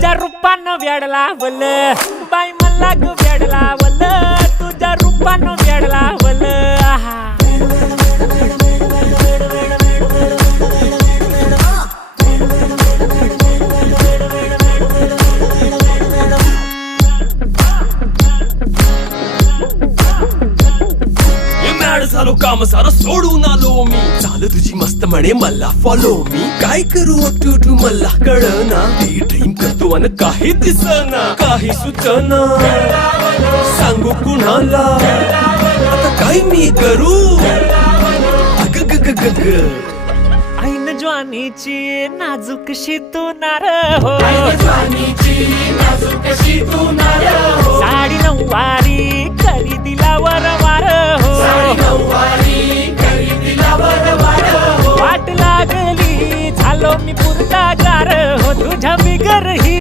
तुझ्या रूपानं वेड लावल बाई मला ग वेड लावल तुझ्या रूपानं वेड लावल आहा झालो काम सारं सोडून आलो मी चाल तुझी मस्त म्हणे मला फॉलो मी काय करू टू मला कळना ती ड्रीम करतो अन काही दिसना काही सुचना सांगू कुणाला आता काय मी करू अग ग ग ग ग ऐन ज्वानीची नाजूकशी तू नार हो साडी नऊवारी करी दिला वरवार हो वाट लागली झालो मी पुरता गार हो तुझ्या बिगर ही